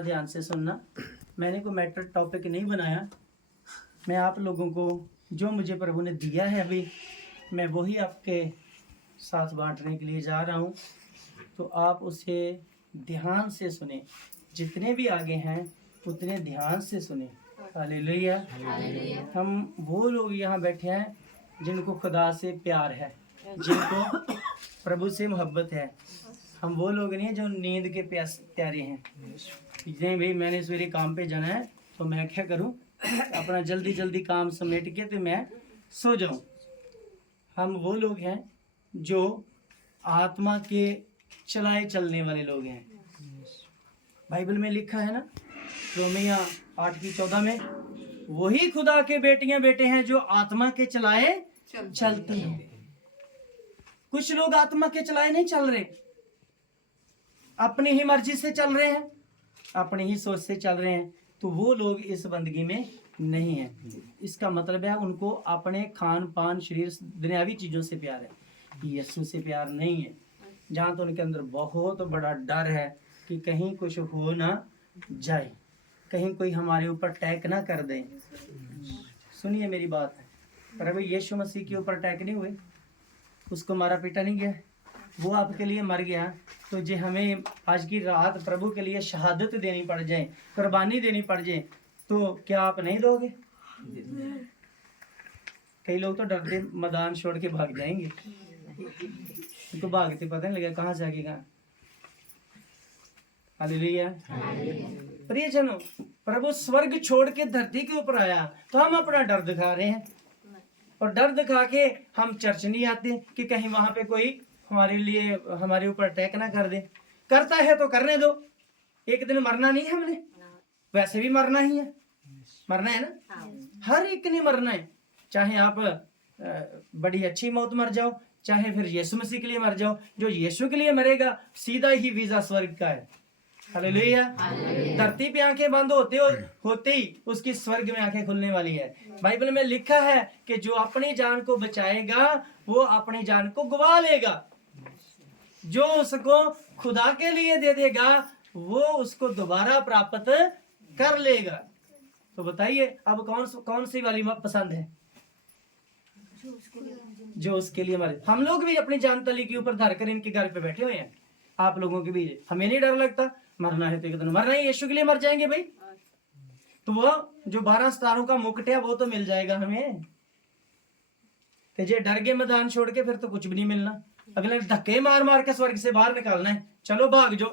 ध्यान से सुनना। मैंने कोई मैटर टॉपिक नहीं बनाया, मैं आप लोगों को जो मुझे प्रभु ने दिया है अभी मैं वही आपके साथ बांटने के लिए जा रहा हूँ। तो आप उसे ध्यान से सुने, जितने भी आगे हैं उतने ध्यान से सुने। हालेलुया। हम वो लोग यहाँ बैठे हैं जिनको खुदा से प्यार है, जिनको प्रभु से मोहब्बत है। हम वो लोग नहीं हैं जो नींद के प्यारे हैं। नहीं भाई, मैंने सवेरे काम पे जाना है तो मैं क्या करूं, अपना जल्दी जल्दी काम समेट के तो मैं सो जाऊं। हम वो लोग हैं जो आत्मा के चलाए चलने वाले लोग हैं। बाइबल में लिखा है ना, रोमिया 8:14 में, वही खुदा के बेटियां बेटे हैं जो आत्मा के चलाए चलते हैं। कुछ लोग आत्मा के चलाए नहीं चल रहे, अपनी ही मर्जी से चल रहे हैं, अपनी ही सोच से चल रहे हैं, तो वो लोग इस बंदगी में नहीं है। इसका मतलब है उनको अपने खान पान शरीर दुनियावी चीजों से प्यार है, यीशु से प्यार नहीं है। जहाँ तो उनके अंदर बहुत बड़ा डर है कि कहीं कुछ हो ना जाए, कहीं कोई हमारे ऊपर अटैक ना कर दे। सुनिए मेरी बात है, प्रभु यीशु मसीह के ऊपर अटैक नहीं हुए, उसको मारा पीटा नहीं गया, वो आपके लिए मर गया। तो जे हमें आज की रात प्रभु के लिए शहादत देनी पड़ जाए, कुर्बानी देनी पड़ जाए, तो क्या आप नहीं दोगे? कई लोग तो डरते मैदान छोड़ के भाग जाएंगे, उनको भागते पता नहीं लगा कहाँ से आगे कहाँ। हालेलुया। प्रियजनों, प्रभु स्वर्ग छोड़ के धरती के ऊपर आया तो हम अपना डर दिखा रहे हैं, और डर दिखा के हम चर्च नहीं आते कि कहीं वहां पे कोई हमारे लिए हमारे ऊपर अटैक ना कर दे। करता है तो करने दो, एक दिन मरना नहीं है हमने, वैसे भी मरना ही है, मरना है ना, हर एक ने मरना है। चाहे आप बड़ी अच्छी मौत मर जाओ, चाहे फिर यीशु मसीह के लिए मर जाओ। जो यीशु के लिए मरेगा सीधा ही वीजा स्वर्ग का है। हालेलुया। धरती पे आंखें बंद होते ही उसकी स्वर्ग में आंखें खुलने वाली है। बाइबल में लिखा है कि जो अपनी जान को बचाएगा वो अपनी जान को गवा लेगा, जो उसको खुदा के लिए दे देगा वो उसको दोबारा प्राप्त कर लेगा। तो बताइए अब कौन सी वाली पसंद है? जो उसके लिए मरे। हम लोग भी अपनी जान तली के ऊपर धर कर इनके घर पे बैठे हुए हैं, आप लोगों के बीच। हमें नहीं डर लगता, मरना है तो एक दिन मरना है, यीशु के लिए मर जाएंगे भाई। तो वो जो 12 सितारों का मुकुट है वो तो मिल जाएगा हमें। तो जे डर गए मैदान छोड़ के फिर तो कुछ भी नहीं मिलना, अगले धक्के मार मार के स्वर्ग से बाहर निकालना है, चलो भाग जो।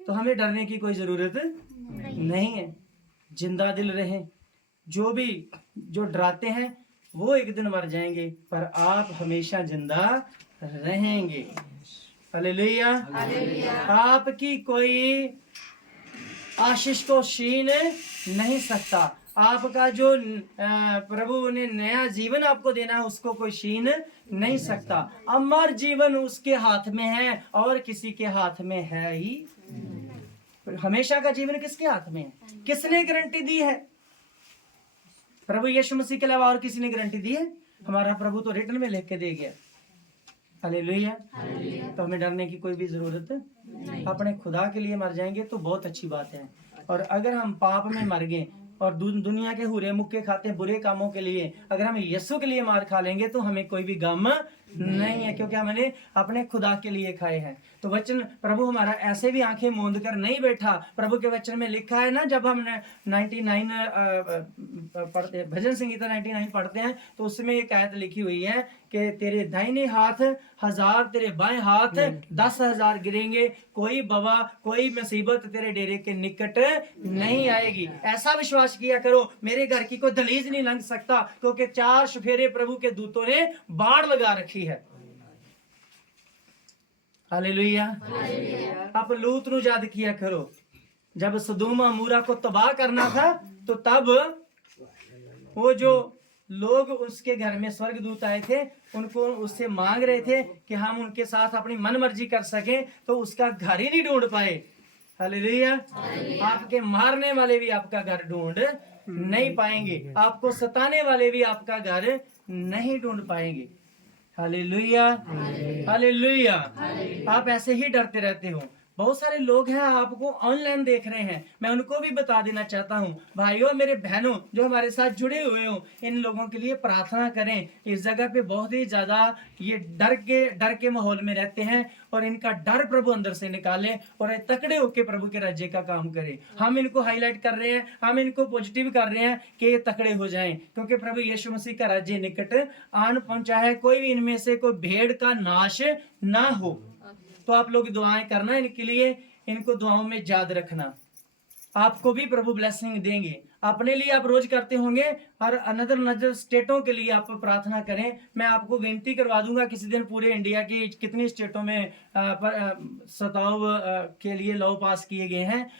तो हमें डरने की कोई जरूरत नहीं है। जिंदा दिल रहें। जो डराते हैं वो एक दिन मर जाएंगे, पर आप हमेशा जिंदा रहेंगे। हालेलुया। आपकी कोई आशीष को छीन नहीं सकता। आपका जो प्रभु ने नया जीवन आपको देना है उसको कोई छीन नहीं सकता। अमर जीवन उसके हाथ में है और किसी के हाथ में है ही। हमेशा का जीवन किसके हाथ में है? किसने गारंटी दी है? प्रभु यीशु मसीह के अलावा और किसी ने गारंटी दी है? हमारा प्रभु तो रिटन में लिख के दे गया। हालेलुया। तो हमें डरने की कोई भी जरूरत नहीं। अपने खुदा के लिए मर जाएंगे तो बहुत अच्छी बात है। और अगर हम पाप में मर गए और दुनिया के हुरे मुक्के खाते बुरे कामों के लिए अगर हम यीशु के लिए मार खा लेंगे तो हमें कोई भी गम नहीं है, क्योंकि हमने अपने खुदा के लिए खाए हैं। तो वचन प्रभु हमारा ऐसे भी आंखें मूंद कर नहीं बैठा। प्रभु के वचन में लिखा है ना, जब हम 99 पढ़ते भजन संगीता 99 पढ़ते हैं तो उसमें एक आयत लिखी हुई है कि तेरे दाहिने हाथ 1000, तेरे बाएं हाथ 10,000 गिरेंगे, कोई बवा कोई मुसीबत तेरे डेरे के निकट नहीं आएगी। ऐसा विश्वास किया करो, मेरे घर की कोई दहलीज नहीं लंघ सकता, क्योंकि 4 शफेरे प्रभु के दूतों ने बाढ़ लगा रखी है। हालेलुया। आप लूत नु याद किया करो, जब सदोम अमूरा को तबाह करना था तो तब वो जो लोग उसके घर में स्वर्गदूत आए थे उनको उससे मांग रहे थे कि हम उनके साथ अपनी मन मर्जी कर सकें, तो उसका घर ही नहीं ढूंढ पाए। हालेलुया। आपके मारने वाले भी आपका घर ढूंढ नहीं पाएंगे, आपको सताने वाले भी आपका घर नहीं ढूंढ पाएंगे। हालेलुया। हालेलुया। आप ऐसे ही डरते रहते हो, बहुत सारे लोग हैं आपको ऑनलाइन देख रहे हैं, मैं उनको भी बता देना चाहता हूँ, भाइयों मेरे बहनों जो हमारे साथ जुड़े हुए हो, इन लोगों के लिए प्रार्थना करें। इस जगह पे बहुत ही ज्यादा ये डर के माहौल में रहते हैं, और इनका डर प्रभु अंदर से निकाले और ये तकड़े होकर प्रभु के राज्य का काम करें। हम इनको हाईलाइट कर रहे हैं, हम इनको पॉजिटिव कर रहे हैं कि ये तकड़े हो जाएं, क्योंकि प्रभु यीशु मसीह का राज्य निकट आन पहुंचा है। कोई भी इनमें से कोई भेड़ का नाश ना हो। तो आप लोग दुआएं करना इनके लिए, इनको दुआओं में याद रखना। आपको भी प्रभु ब्लेसिंग देंगे। अपने लिए आप रोज करते होंगे, और अनदर स्टेटों के लिए आप प्रार्थना करें। मैं आपको गिनती करवा दूंगा किसी दिन पूरे इंडिया की कितनी स्टेटों में सताव के लिए लॉ पास किए गए हैं,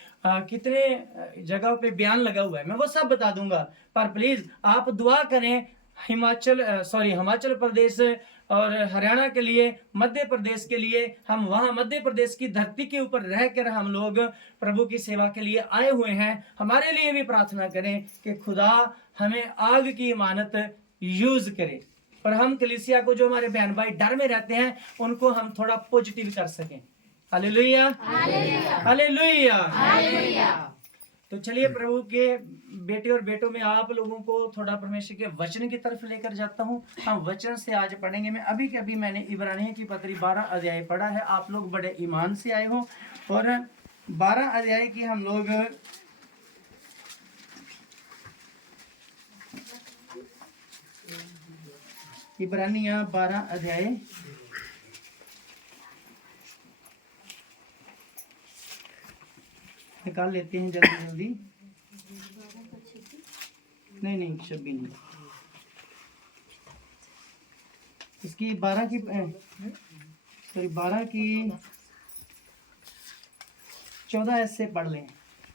कितने जगहों पे बयान लगा हुआ है, मैं वो सब बता दूंगा। पर प्लीज आप दुआ करें हिमाचल प्रदेश और हरियाणा के लिए, मध्य प्रदेश के लिए। हम वहां मध्य प्रदेश की धरती के ऊपर रहकर हम लोग प्रभु की सेवा के लिए आए हुए हैं। हमारे लिए भी प्रार्थना करें कि खुदा हमें आग की इमानत यूज करे, और हम कलीसिया को, जो हमारे बहन भाई डर में रहते हैं, उनको हम थोड़ा पॉजिटिव कर सकें। Hallelujah, hallelujah, hallelujah. तो चलिए प्रभु के बेटे और बेटों में आप लोगों को थोड़ा परमेश्वर के वचन की तरफ लेकर जाता हूँ। हम वचन से आज पढ़ेंगे। मैं अभी के अभी मैंने इब्रानियों की पत्री 12 अध्याय पढ़ा है। आप लोग बड़े ईमान से आए हो, और 12 अध्याय की हम लोग इब्रानिया 12 अध्याय निकाल लेते हैं जल्दी जल्दी। नहीं 26 नहीं, इसकी 12 की 14 आयत से पढ़ लें।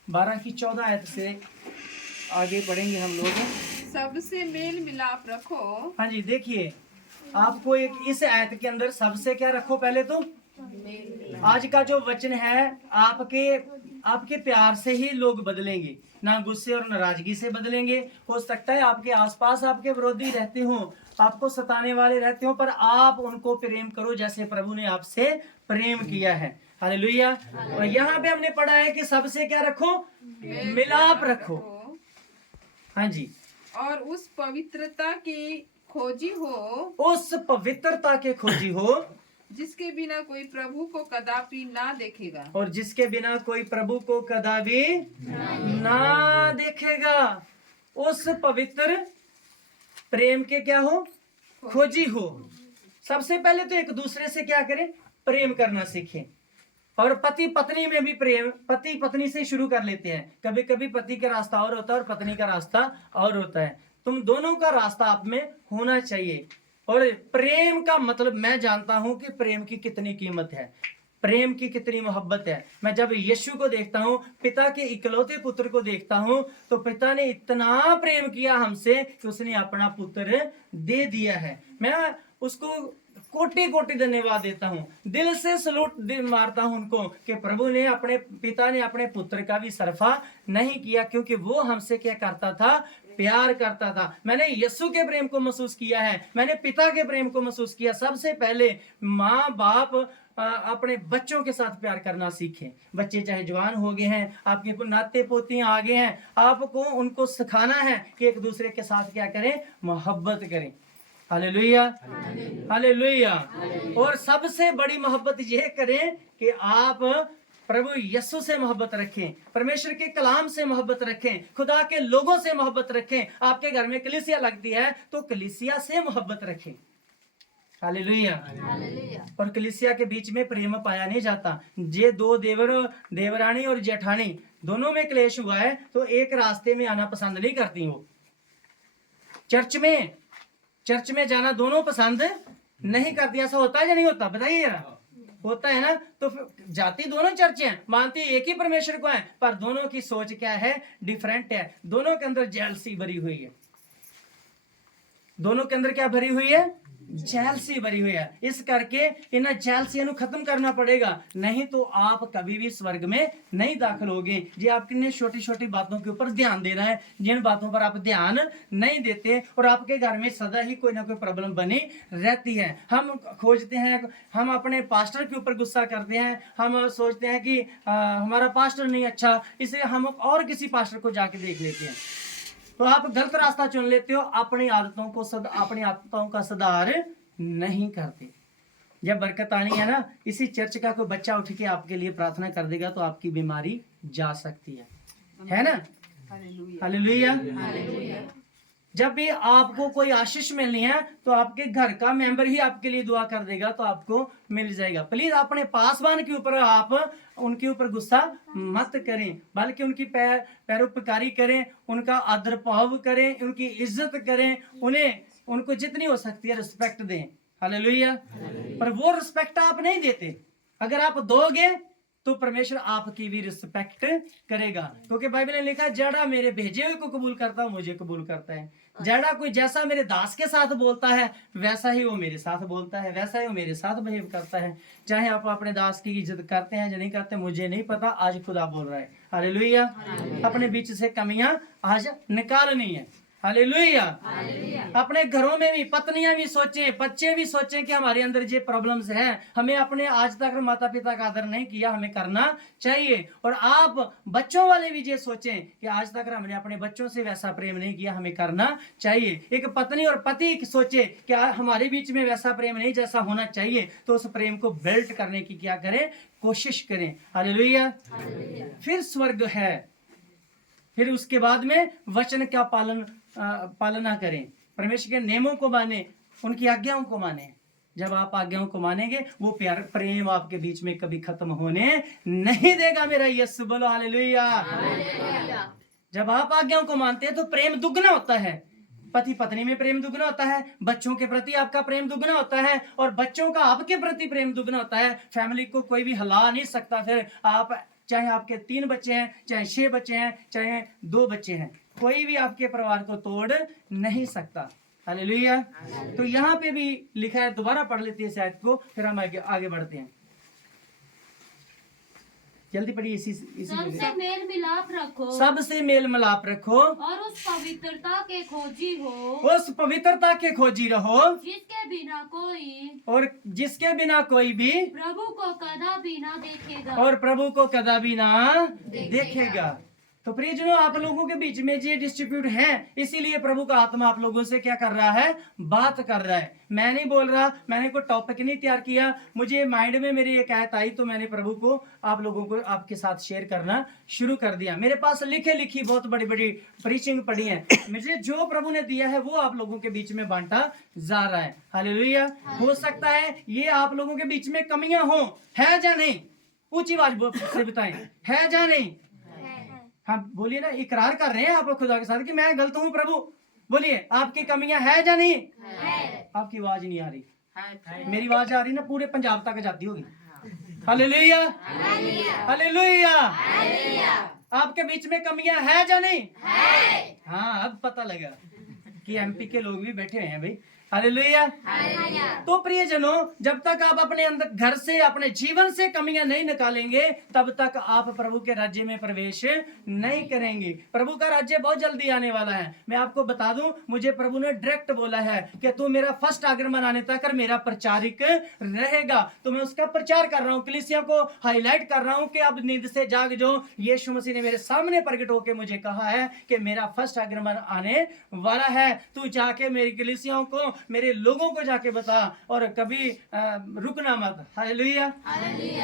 12 की 14 आयत से आगे पढ़ेंगे हम लोग। सबसे मेल मिलाप रखो। हाँ जी, देखिए आपको एक इस आयत के अंदर सबसे क्या रखो, पहले तो आज का जो वचन है, आपके प्यार से ही लोग बदलेंगे, ना गुस्से और नाराजगी से बदलेंगे। हो सकता है आपके आसपास आपके विरोधी रहते हो, आपको सताने वाले रहते हो, पर आप उनको प्रेम करो जैसे प्रभु ने आपसे प्रेम किया है। हालेलुया। और यहाँ पे हमने पढ़ा है कि सबसे क्या रखो, मिलाप रखो। हाँ जी, और उस पवित्रता की खोजी हो, उस पवित्रता के खोजी हो जिसके बिना कोई प्रभु को कदापि ना देखेगा, और जिसके बिना कोई प्रभु को कदापि ना देखेगा। उस पवित्र प्रेम के क्या हो, खोजी हो। सबसे पहले तो एक दूसरे से क्या करें, प्रेम करना सीखें। और पति पत्नी में भी प्रेम पति पत्नी से शुरू कर लेते हैं। कभी कभी पति का रास्ता और होता है और पत्नी का रास्ता और होता है। तुम दोनों का रास्ता आप में होना चाहिए। और प्रेम का मतलब मैं जानता हूं कि प्रेम की कितनी कीमत है, प्रेम की कितनी मोहब्बत है। मैं जब यीशु को देखता हूं, पिता के इकलौते पुत्र को देखता हूं, तो पिता ने इतना प्रेम किया हमसे कि उसने अपना पुत्र दे दिया है। मैं उसको कोटि कोटि धन्यवाद देता हूँ, दिल से सलूट मारता हूँ उनको कि प्रभु ने, अपने पिता ने अपने पुत्र का भी सरफा नहीं किया, क्योंकि वो हमसे क्या करता था, प्यार करता था। मैंने यीशु के प्रेम को महसूस किया है, मैंने पिता के प्रेम को महसूस किया। सबसे पहले माँ बाप अपने बच्चों के साथ प्यार करना सीखें। बच्चे चाहे जवान हो गए हैं, आपके नाते पोतियां आ गए हैं, आपको उनको सिखाना है कि एक दूसरे के साथ क्या करें, मोहब्बत करें। Hallelujah, hallelujah. और सबसे बड़ी मोहब्बत यह करें कि आप प्रभु यीशु से मोहब्बत रखें, परमेश्वर के कलाम से मोहब्बत रखें, खुदा के लोगों से मोहब्बत रखें। आपके घर में कलीसिया लगती है तो कलीसिया से मोहब्बत रखें। हालेलुया। और कलीसिया के बीच में प्रेम पाया नहीं जाता। जे दो देवरानी और जेठानी दोनों में क्लेश हुआ है तो एक रास्ते में आना पसंद नहीं करती। वो चर्च में जाना दोनों पसंद नहीं करती। ऐसा होता है या नहीं होता, बताइए जरा। होता है ना। तो जाती दोनों चर्च हैं, मानती एक ही परमेश्वर को है, पर दोनों की सोच क्या है, डिफरेंट है। दोनों के अंदर जेलसी भरी हुई है। दोनों के अंदर क्या भरी हुई है, ਜੈਲਸੀ ਭरी हुई है। इस करके इन जैलसियों ਨੂੰ खत्म करना पड़ेगा, नहीं तो आप कभी भी स्वर्ग में नहीं दाखिल होगे। ये आपने छोटी छोटी बातों के ऊपर ध्यान देना है, जिन बातों पर आप ध्यान नहीं देते और आपके घर में सदा ही कोई ना कोई प्रॉब्लम बनी रहती है। हम खोजते हैं, हम अपने पास्टर के ऊपर गुस्सा करते हैं, हम सोचते हैं कि हमारा पास्टर नहीं अच्छा, इसलिए हम और किसी पास्टर को जाके देख लेते हैं। तो आप गलत रास्ता चुन लेते हो, अपनी आदतों का सुधार नहीं करते। जब बरकत आनी है ना, इसी चर्च का कोई बच्चा उठ के आपके लिए प्रार्थना कर देगा तो आपकी बीमारी जा सकती है ना। हालेलुया। जब भी आपको कोई आशीष मिलनी है तो आपके घर का मेंबर ही आपके लिए दुआ कर देगा तो आपको मिल जाएगा। प्लीज अपने पासवान के ऊपर आप उनके ऊपर गुस्सा मत करें, बल्कि उनकी पैरोपकारी करें, उनका आदर भाव करें, उनकी इज्जत करें, उनको जितनी हो सकती है रिस्पेक्ट दें। हालेलुया। पर वो रिस्पेक्ट आप नहीं देते, अगर आप दोगे तो परमेश्वर आपकी भी रिस्पेक्ट करेगा, क्योंकि बाइबल ने लिखा जड़ा मेरे भेजे हुए को कबूल करता है मुझे कबूल करता है। जड़ा कोई जैसा मेरे दास के साथ बोलता है वैसा ही वो मेरे साथ बोलता है, वैसा ही वो मेरे साथ बिहेव करता है। चाहे आप अपने दास की इज्जत करते हैं या नहीं करते मुझे नहीं पता, आज खुदा बोल रहा है। हालेलुया। अपने बीच से कमियां आज निकालनी है। हालेलुया। अपने घरों में भी पत्नियां भी सोचें, बच्चे भी सोचें कि हमारे अंदर ये प्रॉब्लम्स हैं, हमें अपने आज तक माता पिता का आदर नहीं किया, हमें करना चाहिए। और आप बच्चों वाले भी ये सोचें कि आज तक हमने अपने बच्चों से वैसा प्रेम नहीं किया, हमें करना चाहिए। एक पत्नी और पति सोचे कि हमारे बीच में वैसा प्रेम नहीं जैसा होना चाहिए, तो उस प्रेम को बिल्ड करने की क्या करें, कोशिश करें। हालेलुया। फिर स्वर्ग है, फिर उसके बाद में वचन का पालना करें, परमेश्वर के नियमों को माने, उनकी आज्ञाओं को माने। जब आप आज्ञाओं को मानेंगे वो प्यार प्रेम आपके बीच में कभी खत्म होने नहीं देगा। मेरा यीशु बोलो हालेलुया। जब आप आज्ञाओं को मानते हैं तो प्रेम दुगना होता है, पति पत्नी में प्रेम दुगना होता है, बच्चों के प्रति आपका प्रेम दुगना होता है और बच्चों का आपके प्रति प्रेम दुगना होता है। फैमिली को कोई भी हिला नहीं सकता। फिर आप चाहे आपके 3 बच्चे हैं, चाहे 6 बच्चे हैं, चाहे 2 बच्चे हैं, कोई भी आपके परिवार को तोड़ नहीं सकता। हालेलुया। तो यहाँ पे भी लिखा है, दोबारा पढ़ लेते हैं शायद को, फिर हम आगे बढ़ते हैं। जल्दी पढ़िए। सबसे मेल मिलाप रखो, सबसे मेल मिलाप रखो और उस पवित्रता के खोजी हो, उस पवित्रता के खोजी रहो जिसके बिना कोई भी प्रभु को कदापि ना देखेगा, और प्रभु को कदापि ना देखेगा। तो प्रियजनों, आप लोगों के बीच में ये डिस्ट्रीब्यूट है, इसीलिए प्रभु का आत्मा आप लोगों से क्या कर रहा है, बात कर रहा है। मैं नहीं बोल रहा, मैंने कोई टॉपिक नहीं तैयार किया, मुझे माइंड में मेरी एक आयत आई तो मैंने प्रभु को आप लोगों को आपके साथ शेयर करना शुरू कर दिया। मेरे पास लिखी बहुत बड़ी बड़ी प्रीचिंग पड़ी है, मुझे जो प्रभु ने दिया है वो आप लोगों के बीच में बांटा जा रहा है। हालेलुया। हो सकता है ये आप लोगों के बीच में कमियां हो, है या नहीं? ऊंची आवाज से बताएं, है या नहीं? हाँ बोलिए ना, इकरार कर रहे हैं आप खुदा के साथ कि मैं गलत हूँ प्रभु। बोलिए, आपकी कमियां है या नहीं? आपकी आवाज नहीं आ रही, मेरी आवाज आ रही ना, पूरे पंजाब तक जाती होगी। हालेलुया। हालेलुया। आपके बीच में कमियां है या नहीं? हाँ, अब पता लगा कि एमपी के लोग भी बैठे हुए हैं भाई। हालेलुया। तो प्रियजनों, जब तक आप अपने अंदर घर से, अपने जीवन से कमियां नहीं निकालेंगे, तब तक आप प्रभु के राज्य में प्रवेश नहीं करेंगे। प्रभु का राज्य बहुत जल्दी आने वाला है। मैं आपको बता दूं, मुझे प्रभु ने डायरेक्ट बोला है कि तू मेरा फर्स्ट आगमन आने तक मेरा प्रचारिक रहेगा। तो मैं उसका प्रचार कर रहा हूँ, कलीसिया को हाईलाइट कर रहा हूँ कि अब नींद से जाग जो। यीशु मसीह ने मेरे सामने प्रकट होकर मुझे कहा है कि मेरा फर्स्ट आगमन आने वाला है। तू जाके मेरी कलीसियाओं को, मेरे लोगों को जाके बता और कभी रुकना मत। हालेलुया।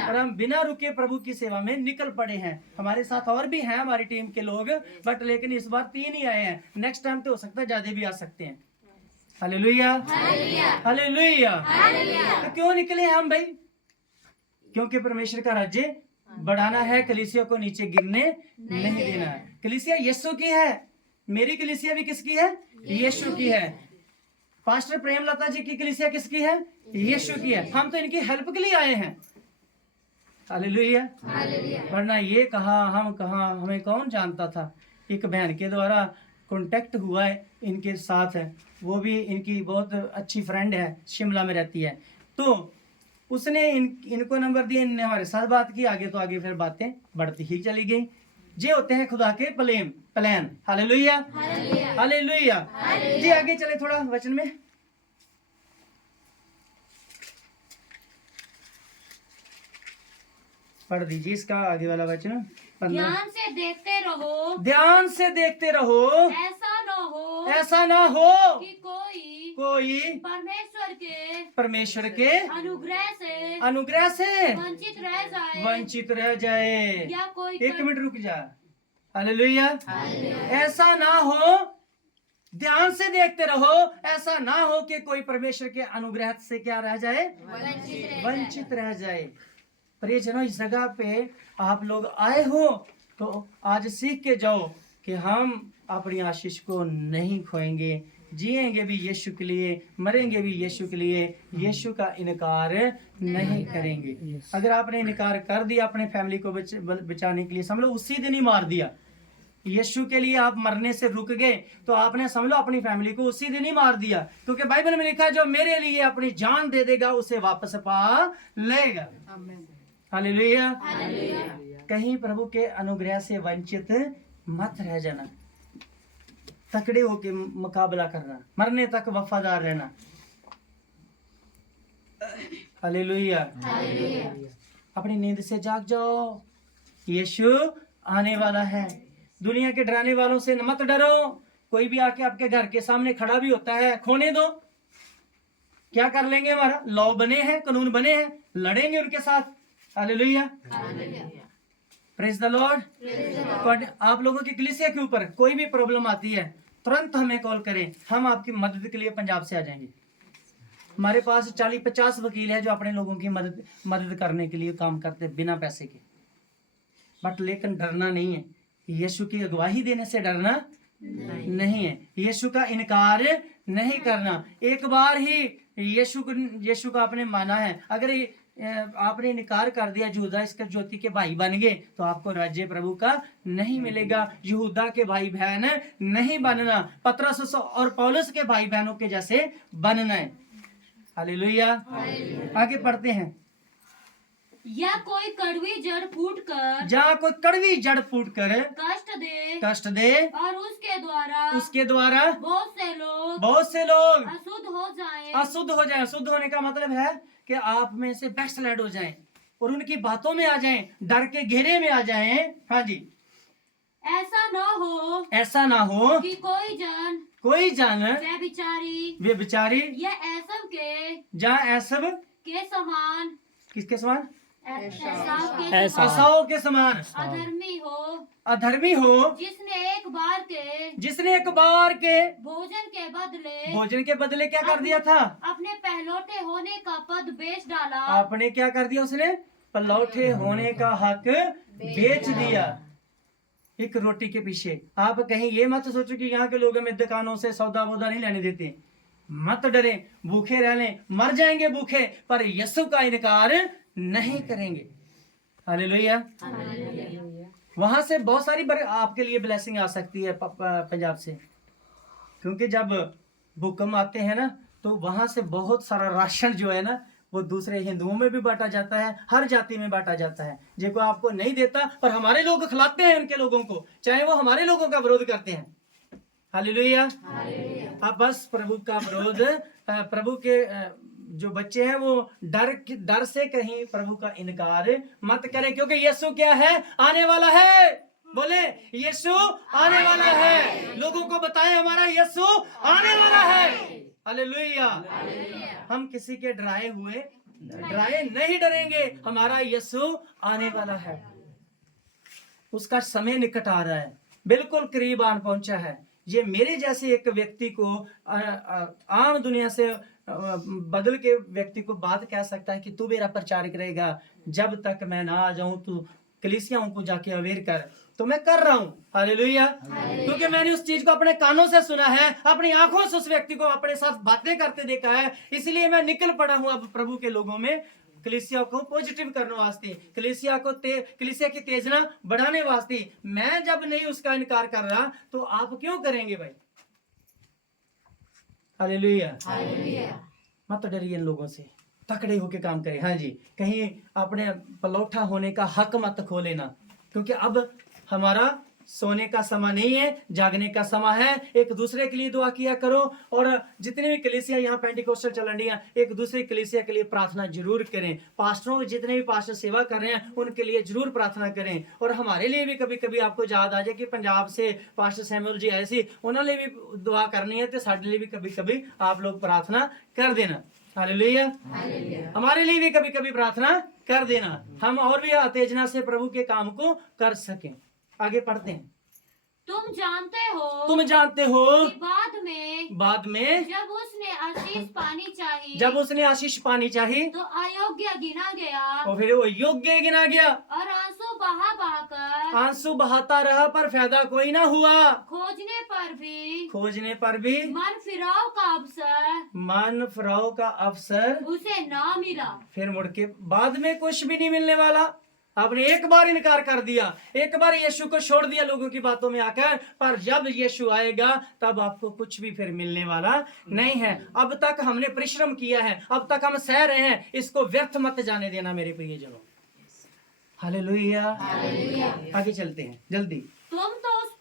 और हम बिना रुके प्रभु की सेवा में निकल पड़े हैं। हमारे साथ और भी हैं हमारी टीम के लोग, बट लेकिन इस बार 3 ही आए हैं। नेक्स्ट टाइम तो हो सकता है ज्यादा भी आ सकते हैं। हालेलुया। हालेलुया। तो क्यों निकले हम भाई? क्योंकि परमेश्वर का राज्य बढ़ाना है, कलीसिया को नीचे गिरने नहीं देना है। कलीसिया यीशु की है, मेरी कलीसिया भी किसकी है? यीशु की है। पास्टर प्रेमलता जी की कलीसिया किसकी है? यीशु की है। हम तो इनकी हेल्प के लिए आए हैं। हालेलुया। वरना ये कहा हम कहा, हमें कौन जानता था। एक बहन के द्वारा कांटेक्ट हुआ है इनके साथ है, वो भी इनकी बहुत अच्छी फ्रेंड है, शिमला में रहती है, तो उसने इनको नंबर दिया, इनने हमारे साथ बात की, आगे तो आगे फिर बातें बढ़ती ही चली गई। ये होते हैं खुदा के प्लान। Hallelujah hallelujah. जी आगे चले थोड़ा वचन में। पढ़ दीजिए इसका आगे वाला वचन 15। ध्यान से देखते रहो, ध्यान से देखते रहो, ऐसा ना हो कि कोई परमेश्वर के अनुग्रह से वंचित रह जाए। या कोई एक मिनट रुक जा। हालेलुया। ऐसा ना हो, ध्यान से देखते रहो, ऐसा ना हो कि कोई परमेश्वर के अनुग्रह से क्या रह जाए, वंचित रह जाए। प्रियजनों, इस जगह पे आप लोग आए हो तो आज सीख के जाओ कि हम अपनी आशीष को नहीं खोएंगे, जिएंगे भी यीशु के लिए, मरेंगे भी यीशु के लिए, यीशु का इनकार नहीं करेंगे। अगर आपने इनकार कर दिया अपने फैमिली को बचाने के लिए, समझ लो उसी दिन ही मार दिया। यीशु के लिए आप मरने से रुक गए तो आपने समझ लो अपनी फैमिली को उसी दिन ही मार दिया, क्योंकि बाइबल में लिखा है जो मेरे लिए अपनी जान दे देगा उसे वापस पा लेगा। हालेलुया। कहीं प्रभु के अनुग्रह से वंचित मत रह जाना, तकड़े होके मुकाबला करना, मरने तक वफादार रहना। हालेलुया। अपनी नींद से जाग जाओ, यीशु आने वाला है। दुनिया के डराने वालों से मत डरो। कोई भी आके आपके घर के सामने खड़ा भी होता है, खोने दो। क्या कर लेंगे? हमारा लॉ बने हैं, कानून बने हैं, लड़ेंगे उनके साथ। हालेलुया। Praise the Lord. आप लोगों की कलीसिया के ऊपर कोई भी प्रॉब्लम आती है तुरंत हमें कॉल करें, हम आपकी मदद के लिए पंजाब से आ जाएंगे। हमारे पास 40-50 वकील है जो अपने लोगों की मदद करने के लिए काम करते हैं बिना पैसे के। बट लेकिन डरना नहीं है, यीशु की अगवाही देने से डरना नहीं है, यीशु का इनकार नहीं करना। एक बार ही यीशु का आपने माना है, अगर आपने इनकार कर दिया, यहूदा इसकर ज्योति के भाई बन गए, तो आपको राज्य प्रभु का नहीं मिलेगा। यहूदा के भाई बहन नहीं बनना, पतरस और पौलुस के भाई बहनों के जैसे बनना है। हालेलुया। आगे पढ़ते हैं। या कोई कड़वी जड़ फूट कर, जहाँ कोई कड़वी जड़ फूट कर कष्ट दे और उसके द्वारा बहुत से लोग अशुद्ध हो जाएं। अशुद्ध होने का मतलब है कि आप में से बैकस्लाइड हो जाएं और उनकी बातों में आ जाएं, डर के घेरे में आ जाएं। हाँ जी। ऐसा ना हो कि कोई जन वे बिचारी या ऐसव के जहाँ ऐसव के समान, किसके समान? ऐसाव के समान अधर्मी हो, जिसने एक बार के भोजन के बदले क्या कर दिया था? अपने पहलौठे होने का पद बेच डाला। आपने क्या कर दिया? उसने पलौठे होने का हक बेच दिया एक रोटी के पीछे। आप कहीं ये मत सोचो कि यहाँ के लोग हमें दुकानों से सौदा वोदा नहीं लेने देते। मत डरे, भूखे रह लें, मर जाएंगे भूखे, पर यीशु का इनकार नहीं करेंगे। हालेलुया। वहां से बहुत सारी आपके लिए ब्लेसिंग आ सकती है पंजाब से, क्योंकि जब भूकंप आते हैं ना तो वहां से बहुत सारा राशन जो है ना वो दूसरे हिंदुओं में भी बांटा जाता है, हर जाति में बांटा जाता है। जिनको आपको नहीं देता पर हमारे लोग खिलाते हैं उनके लोगों को, चाहे वो हमारे लोगों का विरोध करते हैं। हालेलुया। अब बस प्रभु का विरोध, प्रभु के जो बच्चे हैं वो डर से कहीं प्रभु का इनकार मत करें, क्योंकि यीशु क्या है? आने वाला है। बोले यीशु आने वाला है। लोगों को बताएं हमारा यीशु आने वाला है। हालेलुया। हम किसी के डराए नहीं डरेंगे, हमारा यीशु आने वाला है। उसका समय निकट आ रहा है, बिल्कुल करीब आन पहुंचा है। ये मेरे जैसे एक व्यक्ति को आम दुनिया से बदल के व्यक्ति को बात कह सकता है कि तू मेरा प्रचारक रहेगा, जब तक मैं ना आ जाऊं तू कलीसियाओं को जाके अवेयर कर। तो मैं कर रहा हूं। हालेलुया। क्योंकि मैंने उस चीज को अपने कानों से सुना है, अपनी आंखों से उस व्यक्ति को अपने साथ बातें करते देखा है, इसलिए मैं निकल पड़ा हूं अब प्रभु के लोगों में कलीसिया को पॉजिटिव करने वास्ते, कलीसिया की तेजना बढ़ाने वास्ते। मैं जब नहीं उसका इनकार कर रहा तो आप क्यों करेंगे भाई? हालेलुया। मत डरिए इन लोगों से, तकड़े होके काम करें। हाँ जी, कहीं अपने पलौठा होने का हक मत खो लेना, क्योंकि अब हमारा सोने का समय नहीं है, जागने का समय है। एक दूसरे के लिए दुआ किया करो, और जितने भी कलीसिया यहाँ पेंटिकोस्टल चल रही है, एक दूसरे कलीसिया के लिए प्रार्थना जरूर करें। पास्टरों, जितने भी पास्टर सेवा कर रहे हैं उनके लिए जरूर प्रार्थना करें। और हमारे लिए भी कभी कभी आपको याद आ जाए कि पंजाब से पास्टर सैमुअल जी ऐसी, उन्होंने भी दुआ करनी है, तो साढ़े लिए भी कभी कभी आप लोग प्रार्थना कर देना। हालेलुया। हमारे लिए भी कभी कभी प्रार्थना कर देना, हम और भी उत्तेजना से प्रभु के काम को कर सकें। आगे पढ़ते हैं। तुम जानते हो कि बाद में जब उसने आशीष पानी चाहिए तो अयोग्य गिना गया, और फिर वो योग्य गिना गया, और आंसू बहाता रहा, पर फायदा कोई ना हुआ। खोजने पर भी मन फिराव का अवसर उसे ना मिला। फिर मुड़ के बाद में कुछ भी नहीं मिलने वाला। आपने एक बार इनकार कर दिया, एक बार यीशु को छोड़ दिया लोगों की बातों में आकर, पर जब यीशु आएगा तब आपको कुछ भी फिर मिलने वाला नहीं है। अब तक हमने परिश्रम किया है, अब तक हम सह रहे हैं, इसको व्यर्थ मत जाने देना मेरे प्रियजनों। हालेलुया। आगे चलते हैं जल्दी। तुम तो उस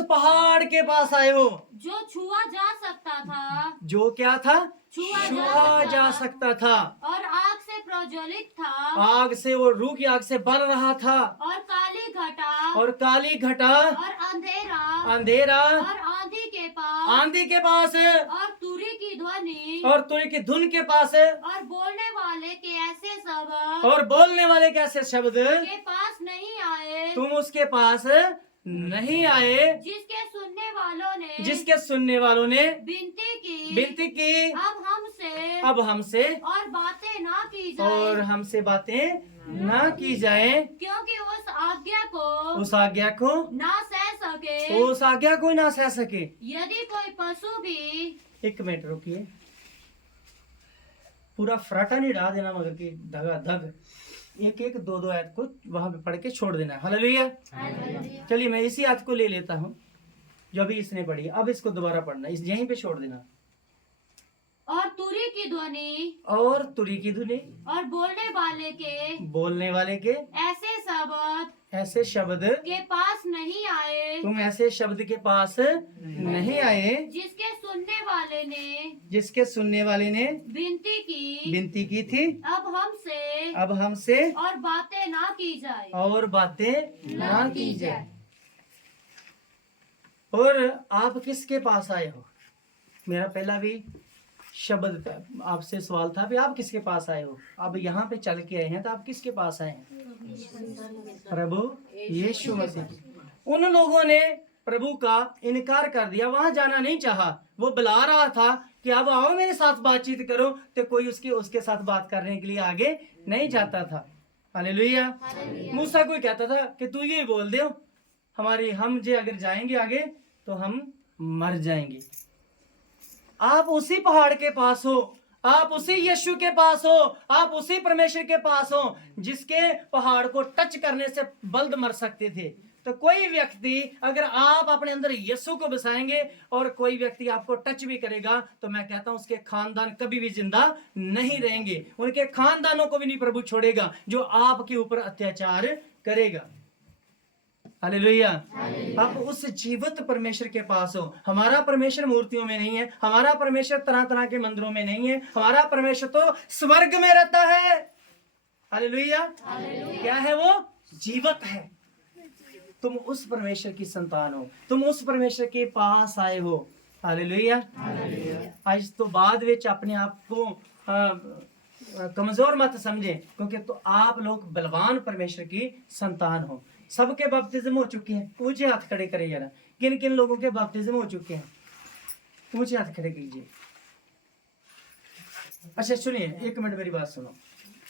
पहाड़ के पास आए हो जो छुआ जा सकता था, जो क्या था? छुआ जा सकता था, और आग से प्रज्वलित था, आग से, वो रूह की आग से बल रहा था, और काली घटा, और अंधेरा, और आंधी के पास, और तुरी की ध्वनि, और तुरी की धुन के पास, और बोलने वाले के ऐसे शब्द के पास नहीं आए। तुम उसके पास नहीं आए, जिसके सुनने वालों ने विनती की अब हमसे और बातें ना की जाए, और हमसे बातें ना की जाए, क्योंकि उस आज्ञा को ना सह सके। यदि कोई पशु भी, एक मिनट रुकिए, पूरा फराटा नहीं डाल देना, मगर कि धगा धग एक एक दो आयत को वहां पे पढ़ के छोड़ देना है। हालेलुया। चलिए मैं इसी आयत को ले लेता हूँ जो अभी इसने पढ़ी, अब इसको दोबारा पढ़ना, इस यहीं पे छोड़ देना। और तुरी की ध्वनि, और बोलने वाले के ऐसे शब्द के पास नहीं आए, तुम ऐसे शब्द के पास नहीं आए, जिसके सुनने वाले ने विनती की थी अब हमसे और बातें ना की जाए। और आप किसके पास आए हो? मेरा पहला भी शब्द आपसे सवाल था कि आप किसके पास आए हो। अब यहाँ पे चल के आए हैं तो आप किसके पास आए हैं? प्रभु यीशु मसीह। उन लोगों ने प्रभु का इनकार कर दिया, वहां जाना नहीं चाहा। वो बुला रहा था कि अब आओ मेरे साथ बातचीत करो, तो कोई उसके साथ बात करने के लिए आगे नहीं जाता था। हालेलुया। मूसा को कहता था कि तू ये बोल दे हम जे अगर जाएंगे आगे तो हम मर जाएंगे। आप उसी पहाड़ के पास हो, आप उसी यीशु के पास हो, आप उसी परमेश्वर के पास हो जिसके पहाड़ को टच करने से बल्द मर सकते थे। तो कोई व्यक्ति, अगर आप अपने अंदर यीशु को बसाएंगे और कोई व्यक्ति आपको टच भी करेगा, तो मैं कहता हूं उसके खानदान कभी भी जिंदा नहीं रहेंगे, उनके खानदानों को भी नहीं प्रभु छोड़ेगा जो आपके ऊपर अत्याचार करेगा। हालेलुया। आप उस जीवित परमेश्वर के पास हो। हमारा परमेश्वर मूर्तियों में नहीं है, हमारा परमेश्वर तरह तरह के मंदिरों में नहीं है, हमारा परमेश्वर तो स्वर्ग में रहता है। हालेलुया। क्या है वो? जीवित है। तुम उस परमेश्वर की संतान हो, तुम उस परमेश्वर के पास आए हो। हालेलुया। आज तो बाद विच अपने आप को कमजोर मत समझे, क्योंकि तो आप लोग बलवान परमेश्वर की संतान हो। सबके बपतिस्म हो चुके हैं। ऊंचे हाथ खड़े करें जरा, किन किन लोगों के बपतिस्म हो चुके हैं? ऊंचे हाथ खड़े कीजिए। अच्छा सुनिए, एक मिनट मेरी बात सुनो।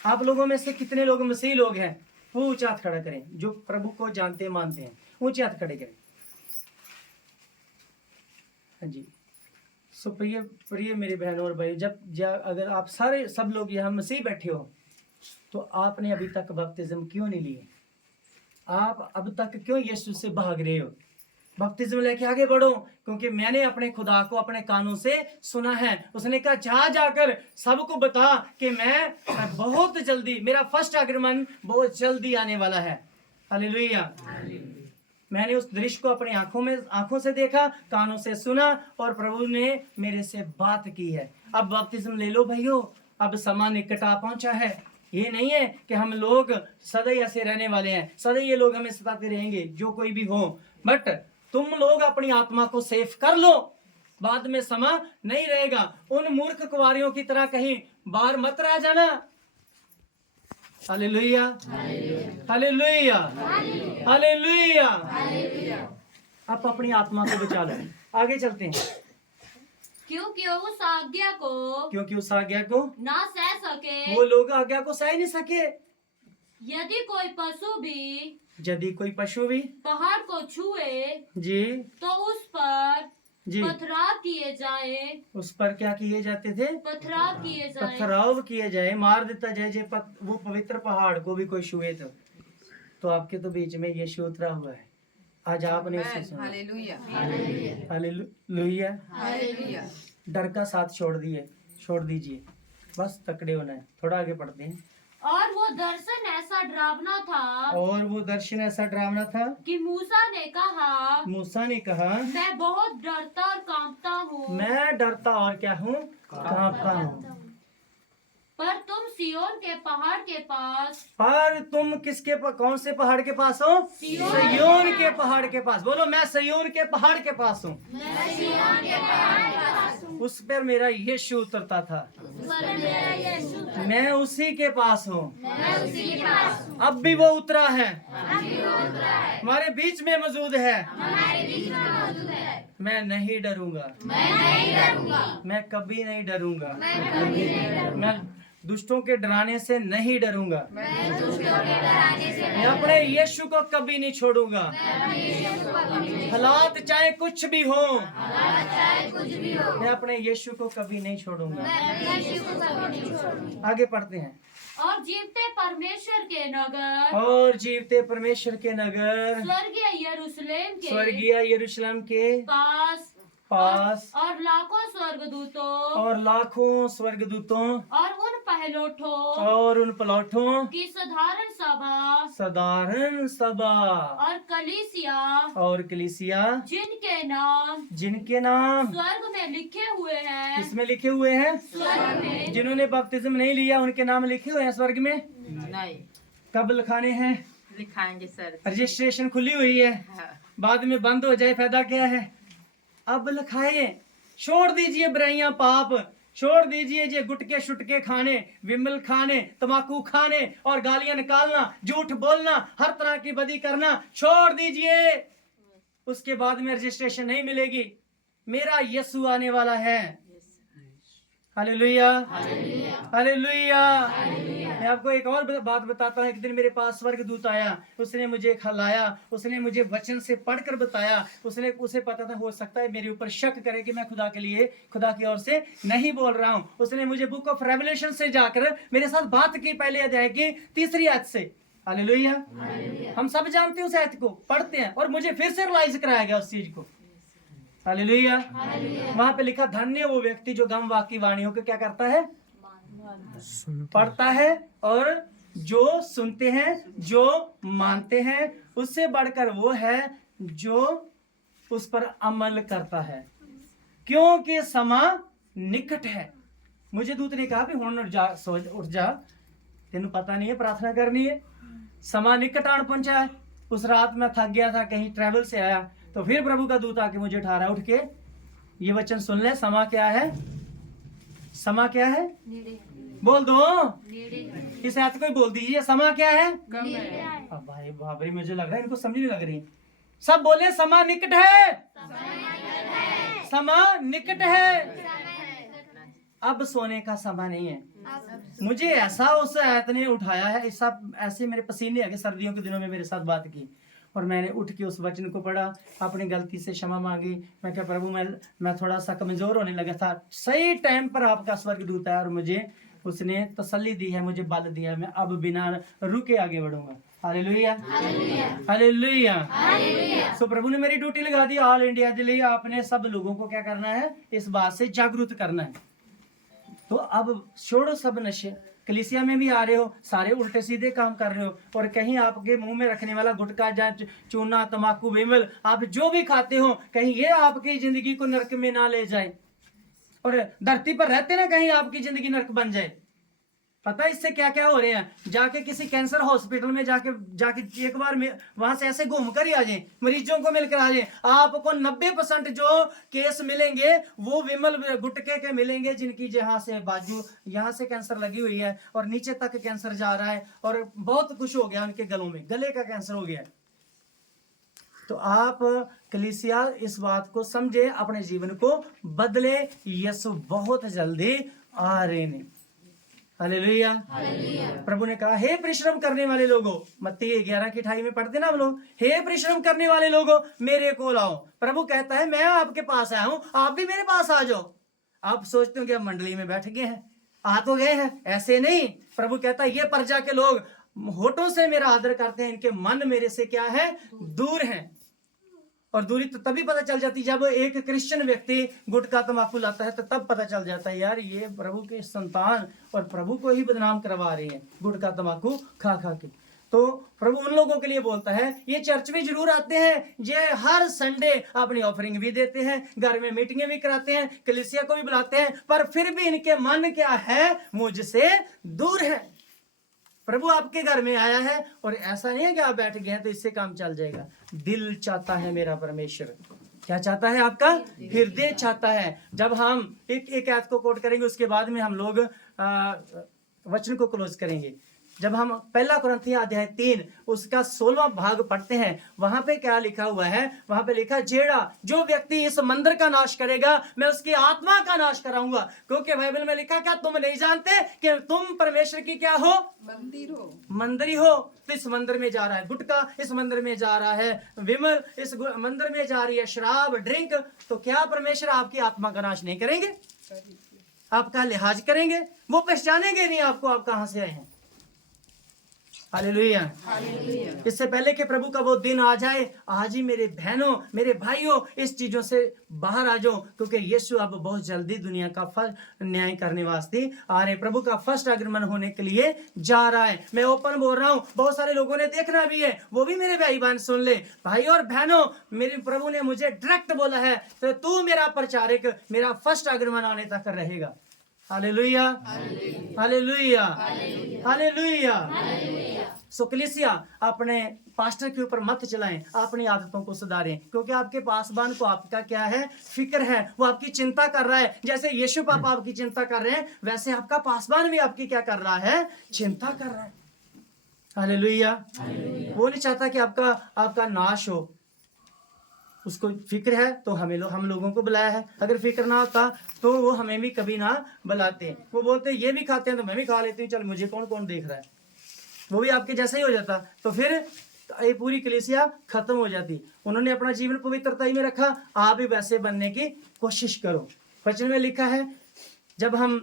आप लोगों में से कितने लोग मसीह लोग हैं? वो ऊंचा हाथ खड़ा करें जो प्रभु को जानते मानते हैं। ऊंचे हाथ खड़े करें। हाँ जी, सो प्रिय प्रिय मेरे बहनों और भाई, जब अगर आप सारे सब लोग यहाँ मसीह बैठे हो तो आपने अभी तक बपतिस्म क्यों नहीं लिए? आप अब तक क्यों यीशु से भाग रहे हो? बपतिस्म लेके आगे बढ़ो, क्योंकि मैंने अपने खुदा को अपने कानों से सुना है। उसने कहा जा जाकर सबको बता कि मैं बहुत जल्दी, मेरा फर्स्ट आगमन बहुत जल्दी आने वाला है। हालेलुया। मैंने उस दृश्य को अपनी आंखों से देखा, कानों से सुना और प्रभु ने मेरे से बात की है। अब बपतिस्म ले लो भाइयों, अब समय निकट आ पहुंचा है। ये नहीं है कि हम लोग सदा ही ऐसे रहने वाले हैं, सदा ये लोग हमें सताते रहेंगे, जो कोई भी हो। बट तुम लोग अपनी आत्मा को सेफ कर लो, बाद में समय नहीं रहेगा। उन मूर्ख कुंवारियों की तरह कहीं बाहर मत रह जाना। Hallelujah, hallelujah, hallelujah. आप अपनी आत्मा को बचा लो। आगे चलते हैं। क्योंकि उस आज्ञा को ना सह सके, वो लोग आज्ञा को सह नहीं सके। यदि कोई पशु भी पहाड़ को छुए जी तो उस पर जी पथराव किए जाए। उस पर क्या किए जाते थे? पथराव किए जाए, पथराव किए जाए, मार देता जाए। वो पवित्र पहाड़ को भी कोई छुए तो आपके तो बीच में यीशु उतरा हुआ है। आज आपने उसे सुना। Hallelujah, hallelujah, hallelujah. डर का साथ छोड़ दीजिए, बस तकड़े होना है। थोड़ा आगे पढ़ते हैं। और वो दर्शन ऐसा डरावना था कि मूसा ने कहा मैं बहुत डरता और कांपता हूँ। मैं डरता और क्या हूँ? कांपता हूँ। पर तुम सिय्योन के पहाड़ के पास, पर तुम कौन से पहाड़ के पास हो? सिय्योन के पहाड़ के पास। बोलो मैं सिय्योन के पहाड़ के पास हूँ। उस पर मेरा यीशु उतरता था। मैं उसी के पास हूँ। अब भी वो उतरा है, हमारे बीच में मौजूद है। मैं नहीं डरूंगा, मैं कभी नहीं डरूंगा। मैं दुष्टों के डराने से नहीं डरूंगा। मैं अपने यीशु को कभी नहीं छोड़ूंगा। हालात चाहे कुछ भी हो, मैं अपने यीशु को कभी नहीं छोड़ूंगा। आगे पढ़ते हैं। और जीवते परमेश्वर के नगर स्वर्गीय यरूशलेम के पास और लाखों स्वर्गदूतों और उन पहलोठों की साधारण सभा और कलीसिया जिनके नाम स्वर्ग में लिखे हुए हैं। इसमें लिखे हुए हैं। स्वर्ग में जिन्होंने बपतिस्म नहीं लिया उनके नाम लिखे हुए हैं स्वर्ग में। नहीं कब लिखाने हैं? लिखाएंगे सर। रजिस्ट्रेशन खुली हुई है, बाद में बंद हो जाए फायदा क्या है? अब लिखाए। छोड़ दीजिए बुराइयां, पाप छोड़ दीजिए ये गुटके शुटके खाने, विमल खाने, तमाकू खाने और गालियां निकालना, झूठ बोलना, हर तरह की बदी करना छोड़ दीजिए। उसके बाद में रजिस्ट्रेशन नहीं मिलेगी। मेरा यीशु आने वाला है। Hallelujah, hallelujah. मैं आपको एक और बात बताता हूँ। एक दिन मेरे पास स्वर्गदूत आया, उसने मुझे खिलाया, उसने मुझे वचन से पढ़कर बताया। उसे पता था हो सकता है मेरे ऊपर शक करे कि मैं खुदा की ओर से नहीं बोल रहा हूँ। उसने मुझे बुक ऑफ रेवलेशन से जाकर मेरे साथ बात की, पहले अध्याय की 3री आयत से। हालेलुया। हम सब जानते हैं उस आयत को, पढ़ते हैं और मुझे फिर से रियलाइज कराया गया उस चीज को। हालेलुया। वहां पे लिखा धन्य वो व्यक्ति जो गम वाकी वाणियों को क्या करता है? पढ़ता है और जो सुनते हैं, जो मानते हैं। उससे बढ़कर वो है जो उस पर अमल करता है, क्योंकि समय निकट है। मुझे दूत ने कहा भी हुण उठ जा, तेन पता नहीं है प्रार्थना करनी है। समय निकट आन पहुंचा है। उस रात में थक गया था, कहीं ट्रैवल से आया, तो फिर प्रभु का दूत आके मुझे उठा रहा, उठ के ये वचन सुन ले। समय क्या है? समय क्या है? बोल दो। इस आयत को बोल दीजिए, समय क्या है? अब भाई बाबरी, मुझे लग रहा है इनको समझ नहीं लग रही। सब बोले समय निकट है, समय निकट है। अब सोने का समय नहीं है। मुझे ऐसा उस आयत ने उठाया है, ऐसे मेरे पसीने आ गए। सर्दियों के दिनों में मेरे साथ बात की, और मैंने उठ के उस वचन को पढ़ा, अपनी गलती से क्षमा मांगी। मैं क्या प्रभु, मैं थोड़ा सा कमज़ोर होने लगा था। सही टाइम पर आपका स्वर्गदूत आया और मुझे उसने तसल्ली दी है, मुझे बल दिया है। मैं अब बिना रुके आगे बढ़ूंगा। Hallelujah, hallelujah. सो प्रभु ने मेरी ड्यूटी लगा दी ऑल इंडिया के लिए। आपने सब लोगों को क्या करना है, इस बात से जागरूक करना है। तो अब छोड़ो सब नशे। कलीसिया में भी आ रहे हो, सारे उल्टे सीधे काम कर रहे हो, और कहीं आपके मुंह में रखने वाला गुटखा या चूना, तंबाकू, विमल, आप जो भी खाते हो, कहीं ये आपकी जिंदगी को नरक में ना ले जाए, और धरती पर रहते ना कहीं आपकी जिंदगी नरक बन जाए। पता है इससे क्या क्या हो रहे हैं? जाके किसी कैंसर हॉस्पिटल में जाके एक बार में वहां से ऐसे घूम कर ही आ जाए, मरीजों को मिलकर आ जाए, आपको 90% जो केस मिलेंगे वो विमल गुटके के मिलेंगे, जिनकी जहां से बाजू यहाँ से कैंसर लगी हुई है और नीचे तक कैंसर जा रहा है, और बहुत कुछ हो गया उनके गलों में, गले का कैंसर हो गया। तो आप कलीसिया इस बात को समझे, अपने जीवन को बदले। यीशु बहुत जल्दी आ रहे हैं। हालेलुया। प्रभु ने कहा, हे परिश्रम करने वाले लोगों, मत्ती 11:28 में पढ़ते ना हम लोग, हे परिश्रम करने वाले लोगों मेरे को लाओ। प्रभु कहता है, मैं आपके पास आया हूं, आप भी मेरे पास आ जाओ। आप सोचते हो कि हम मंडली में बैठ गए हैं, आ तो गए हैं, ऐसे नहीं। प्रभु कहता है, ये प्रजा के लोग होठों से मेरा आदर करते हैं, इनके मन मेरे से क्या है, दूर हैं। और दूरी तो तभी पता चल जाती जब एक क्रिश्चियन व्यक्ति गुटखा तंबाकू लाता है, तो तब पता चल जाता है यार ये प्रभु के संतान और प्रभु को ही बदनाम करवा रहे हैं गुटखा तंबाकू खा खा के। तो प्रभु उन लोगों के लिए बोलता है, ये चर्च में जरूर आते हैं, ये हर संडे अपनी ऑफरिंग भी देते हैं, घर में मीटिंगें भी कराते हैं, कलीसिया को भी बुलाते हैं, पर फिर भी इनके मन क्या है, मुझसे दूर है। प्रभु आपके घर में आया है, और ऐसा नहीं है कि आप बैठ गए हैं तो इससे काम चल जाएगा। दिल चाहता है मेरा परमेश्वर, क्या चाहता है आपका हृदय चाहता है। जब हम एक आयत को कोट करेंगे, उसके बाद में हम लोग वचन को क्लोज करेंगे। जब हम 1 कुरिन्थियों अध्याय 3 उसका 16वां भाग पढ़ते हैं, वहां पे क्या लिखा हुआ है, वहां पे लिखा, जेड़ा जो व्यक्ति इस मंदिर का नाश करेगा, मैं उसकी आत्मा का नाश कराऊंगा। क्योंकि बाइबल में लिखा, क्या तुम नहीं जानते कि तुम परमेश्वर की क्या हो, मंदिर हो। तो इस मंदिर में जा रहा है गुटखा, इस मंदिर में जा रहा है विमल, इस मंदिर में जा रही है शराब, ड्रिंक, तो क्या परमेश्वर आपकी आत्मा का नाश नहीं करेंगे? आपका लिहाज करेंगे? वो पहचानेंगे नहीं आपको, आप कहां से आए हैं। हालेलुया। इससे पहले कि प्रभु का वो दिन आ जाए, आज ही मेरे बहनों, मेरे भाइयों, इस चीजों से बाहर आ जाओ, क्योंकि यीशु अब बहुत जल्दी दुनिया का न्याय करने वास्ते आ रहे। प्रभु का फर्स्ट आगमन होने के लिए जा रहा है। मैं ओपन बोल रहा हूँ, बहुत सारे लोगों ने देखना भी है, वो भी मेरे भाई बहन सुन ले। भाई और बहनों, मेरे प्रभु ने मुझे डायरेक्ट बोला है, तो तू मेरा प्रचारक मेरा फर्स्ट आगमन आने तक रहेगा। Hallelujah, hallelujah, hallelujah. सो कलीसिया, अपने पास्टर के ऊपर मत चलाएं, अपनी आदतों को सुधारें, क्योंकि आपके पासबान को आपका क्या है, फिक्र है, वो आपकी चिंता कर रहा है। जैसे यीशु पापा आपकी चिंता कर रहे हैं, वैसे आपका पासबान भी आपकी क्या कर रहा है, चिंता कर रहा है। हालेलुया। वो नहीं चाहता कि आपका नाश हो, उसको फिक्र है तो हम लोगों को बुलाया है। अगर फिक्र ना होता तो वो हमें भी कभी ना बुलाते। वो बोलते ये भी खाते हैं तो मैं भी खा लेती हूँ, चल मुझे कौन कौन देख रहा है, वो भी आपके जैसा ही हो जाता। तो फिर ये पूरी कलीसिया खत्म हो जाती। उन्होंने अपना जीवन पवित्रता में रखा, आप भी वैसे बनने की कोशिश करो। वचन में लिखा है, जब हम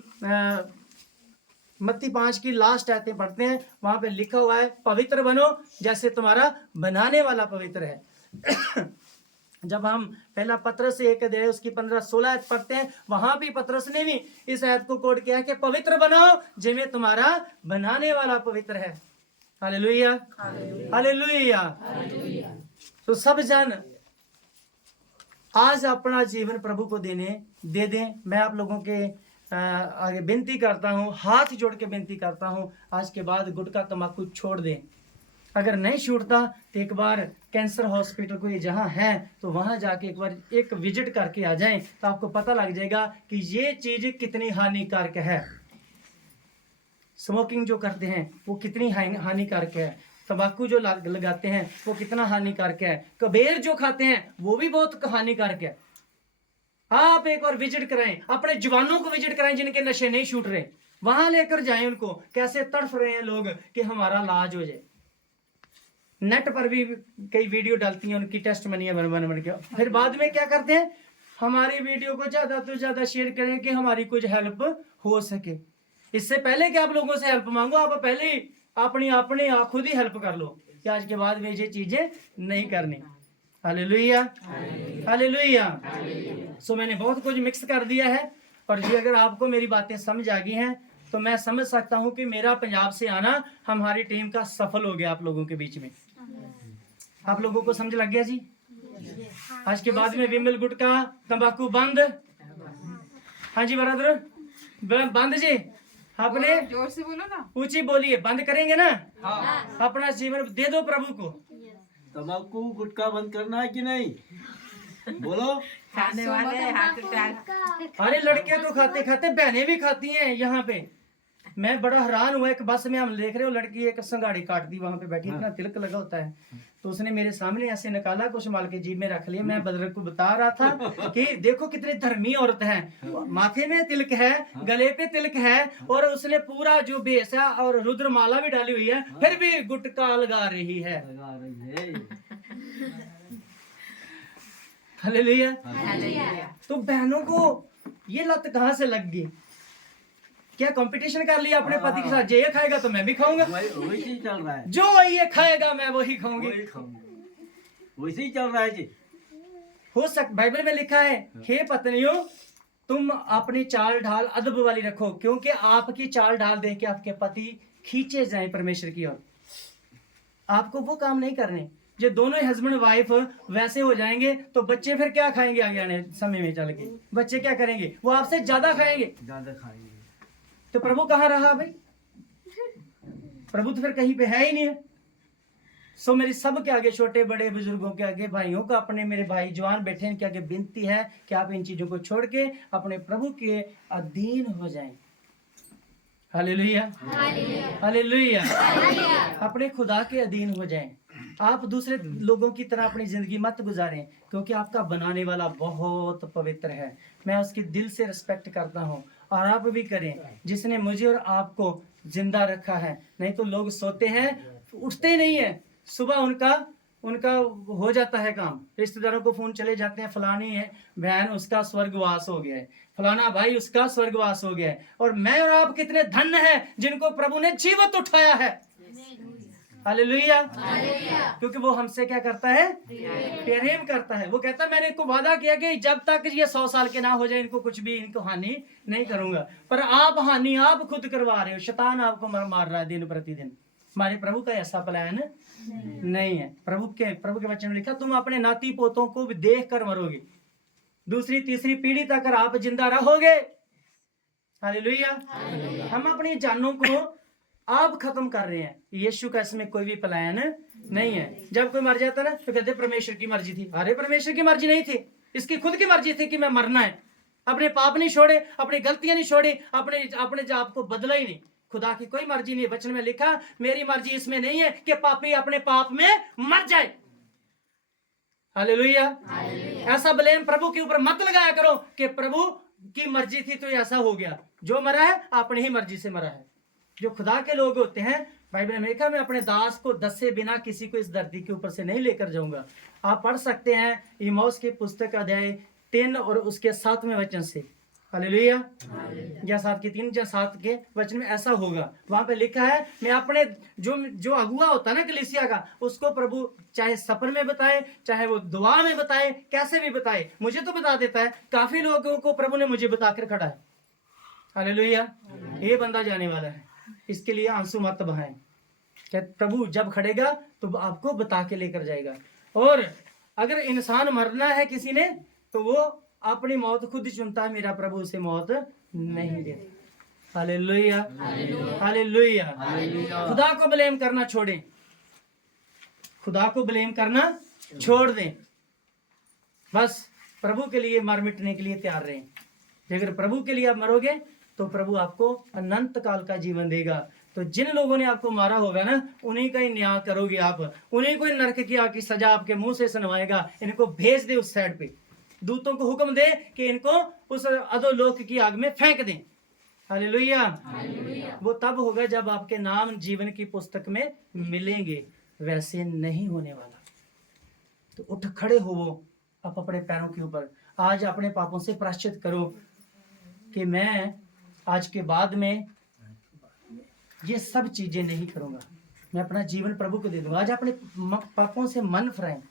मत्ती 5 की लास्ट आयतें पढ़ते हैं, वहां पे लिखा हुआ है, पवित्र बनो जैसे तुम्हारा बनाने वाला पवित्र है। जब हम पहला पत्रस 1 अध्याय उसकी 15-16 आयत पढ़ते हैं, वहां भी पत्रस ने भी इस आयत को कोट किया कि पवित्र बनाओ जिसमें तुम्हारा बनाने वाला पवित्र है। Hallelujah, hallelujah. तो सब जन आज अपना जीवन प्रभु को दे दें। मैं आप लोगों के आगे विनती करता हूँ, हाथ जोड़ के विनती करता हूँ, आज के बाद गुटखा तंबाकू छोड़ दें। अगर नहीं छूटता तो एक बार कैंसर हॉस्पिटल को ये जहाँ है तो वहाँ जाके एक बार एक विजिट करके आ जाएं, तो आपको पता लग जाएगा कि ये चीज़ कितनी हानिकारक है। स्मोकिंग जो करते हैं वो कितनी हानिकारक है, तंबाकू जो लगाते हैं वो कितना हानिकारक है, कबेर जो खाते हैं वो भी बहुत हानिकारक है। आप एक बार विजिट कराएं, अपने जवानों को विजिट कराएं जिनके नशे नहीं छूट रहे, वहां लेकर जाएं उनको, कैसे तड़फ रहे हैं लोग कि हमारा इलाज हो जाए। नेट पर भी कई वीडियो डालती हैं उनकी टेस्टमनी बन बन बन के, फिर बाद में क्या करते हैं, हमारी वीडियो को ज्यादा तो ज्यादा शेयर करें कि हमारी कुछ हेल्प हो सके। इससे पहले कि आप लोगों से हेल्प मांगो, आप पहले ही अपने आप खुद ही हेल्प कर लो कि आज के बाद में ये चीजें नहीं करनी। Hallelujah, hallelujah. सो मैंने बहुत कुछ मिक्स कर दिया है, और जी अगर आपको मेरी बातें समझ आ गई हैं तो मैं समझ सकता हूं कि मेरा पंजाब से आना हमारी टीम का सफल हो गया आप लोगों के बीच में। आप लोगों को समझ लग गया जी? आज के बाद में विमल गुटखा तंबाकू बंद। हाँ जी ब्रदर, बंद जी। आपने जोर से बोलो ना, ऊंची बोलिए, बंद करेंगे ना? अपना जीवन दे दो प्रभु को। तंबाकू गुटखा बंद करना है कि नहीं? बोलो। खाने वाले हाथ उठा। अरे लड़के तो खाते खाते बहनें भी खाती हैं यहाँ पे। मैं बड़ा हैरान हुआ, एक बस में हम देख रहे हो लड़की एक संगाड़ी काट दी, वहां पे बैठी, इतना तिलक लगा होता है, तो उसने मेरे सामने ऐसे निकाला, कुछ माल के जेब में रख लिया। मैं बदर को बता रहा था कि देखो कितनी धर्मी औरत है, माथे में तिलक है, गले पे तिलक है, और उसने पूरा जो बेस है और रुद्रमाला भी डाली हुई है, फिर भी गुटखा लगा रही है। हालेलुया। तो बहनों को ये लत कहाँ से लग गई? क्या कंपटीशन कर लिया अपने पति के साथ, जो ये खाएगा तो मैं भी खाऊंगा, वैसे ही चल रहा है, जो ये खाएगा मैं वही खाऊंगी। वैसे ही चल रहा है जी। हो बाइबल में लिखा है, हे पत्नियों तुम अपनी चाल ढाल अदब वाली रखो, क्योंकि आपकी चाल ढाल देख के आपके पति खींचे जाएं परमेश्वर की ओर। आपको वो काम नहीं करने। जो दोनों हस्बैंड वाइफ वैसे हो जाएंगे तो बच्चे फिर क्या खाएंगे आगे आने समय में चल के? बच्चे क्या करेंगे? वो आपसे ज्यादा खाएंगे। ज्यादा खाएंगे तो प्रभु कहाँ रहा भाई? प्रभु तो फिर कहीं पे है ही नहीं है। सो मेरी सब के आगे, छोटे बड़े बुजुर्गों के आगे, भाइयों का, अपने मेरे भाई जवान बैठे इनके आगे विनती है कि आप इन चीजों को छोड़ के अपने प्रभु के अधीन हो जाएं। Hallelujah, hallelujah. अपने खुदा के अधीन हो जाएं। आप दूसरे लोगों की तरह अपनी जिंदगी मत गुजारें, क्योंकि आपका बनाने वाला बहुत पवित्र है। मैं उसकी दिल से रिस्पेक्ट करता हूँ, और आप भी करें, जिसने मुझे और आपको जिंदा रखा है। नहीं तो लोग सोते हैं, उठते ही नहीं है, सुबह उनका हो जाता है काम, रिश्तेदारों को फोन चले जाते हैं, फलानी है बहन उसका स्वर्गवास हो गया है, फलाना भाई उसका स्वर्गवास हो गया है। और मैं और आप कितने धन्य हैं जिनको प्रभु ने जीवित उठाया है। हालेलुया। क्योंकि वो हमसे क्या करता है? प्रेम करता है। वो कहता है मैंने इनको वादा किया कि जब तक ये 100 साल के ना हो जाए इनको कुछ भी, इनको हानि नहीं करूंगा। पर आप हानि आप खुद करवा रहे हो, शैतान आपको मार रहा है दिन प्रतिदिन। हमारे प्रभु का ऐसा प्लान नहीं है। प्रभु के वचन में लिखा, तुम अपने नाती पोतों को भी देख कर मरोगे, दूसरी तीसरी पीढ़ी तक आप जिंदा रहोगे। हालेलुया। हम अपनी जानों को आप खत्म कर रहे हैं। यीशु का इसमें कोई भी प्लान नहीं है। जब कोई मर जाता ना तो कहते परमेश्वर की मर्जी थी। अरे परमेश्वर की मर्जी नहीं थी, इसकी खुद की मर्जी थी कि मैं मरना है। अपने पाप नहीं छोड़े, अपनी गलतियां नहीं छोड़ी, अपने जाप को बदला ही नहीं। खुदा की कोई मर्जी नहीं है। वचन में लिखा, मेरी मर्जी इसमें नहीं है कि पापी अपने पाप में मर जाए। हालेलुया। ऐसा ब्लेम प्रभु के ऊपर मत लगाया करो कि प्रभु की मर्जी थी तो ऐसा हो गया। जो मरा है अपनी ही मर्जी से मरा है। जो खुदा के लोग होते हैं, बाइबल में लिखा, मैं अपने दास को दसे बिना किसी को इस धरती के ऊपर से नहीं लेकर जाऊंगा। आप पढ़ सकते हैं इमोस की पुस्तक अध्याय 3 और उसके 7वें वचन से। हालेलुया। या 7 के 3 या 7 के वचन में ऐसा होगा। वहां पे लिखा है, मैं अपने जो अगुआ होता है ना कलीसिया का, उसको प्रभु चाहे सफर में बताए, चाहे वो दुआ में बताए, कैसे भी बताए, मुझे तो बता देता है। काफी लोगों को प्रभु ने मुझे बताकर खड़ा है। हालेलुया। ये बंदा जाने वाला है, इसके लिए आंसू मत बहाएं। क्या प्रभु जब खड़ेगा तो आपको बता के लेकर जाएगा। और अगर इंसान मरना है किसी ने, तो वो अपनी मौत खुद चुनता है। मेरा प्रभु उसे मौत नहीं देता। Hallelujah, hallelujah. खुदा को ब्लेम करना छोड़ें, खुदा को ब्लेम करना छोड़ दें। बस प्रभु के लिए मर मिटने के लिए तैयार रहें। अगर प्रभु के लिए आप मरोगे तो प्रभु आपको अनंत काल का जीवन देगा। तो जिन लोगों ने आपको मारा होगा ना, उन्हीं का ही न्याय करोगे आप, उन्हीं को नरक की आग की सजा आपके मुंह से सुनवाएगा। इनको भेज दे उस साइड पे, दूतों को हुक्म दे कि इनको उस अधोलोक की आग में फेंक दें। हालेलुया। वो तब होगा जब आपके नाम जीवन की पुस्तक में मिलेंगे। वैसे नहीं होने वाला। तो उठ खड़े होवो आप अपने पैरों के ऊपर, आज अपने पापों से प्रायश्चित करो कि मैं आज के बाद में ये सब चीजें नहीं करूंगा, मैं अपना जीवन प्रभु को दे दूंगा। आज अपने पापों से मन फिराएं।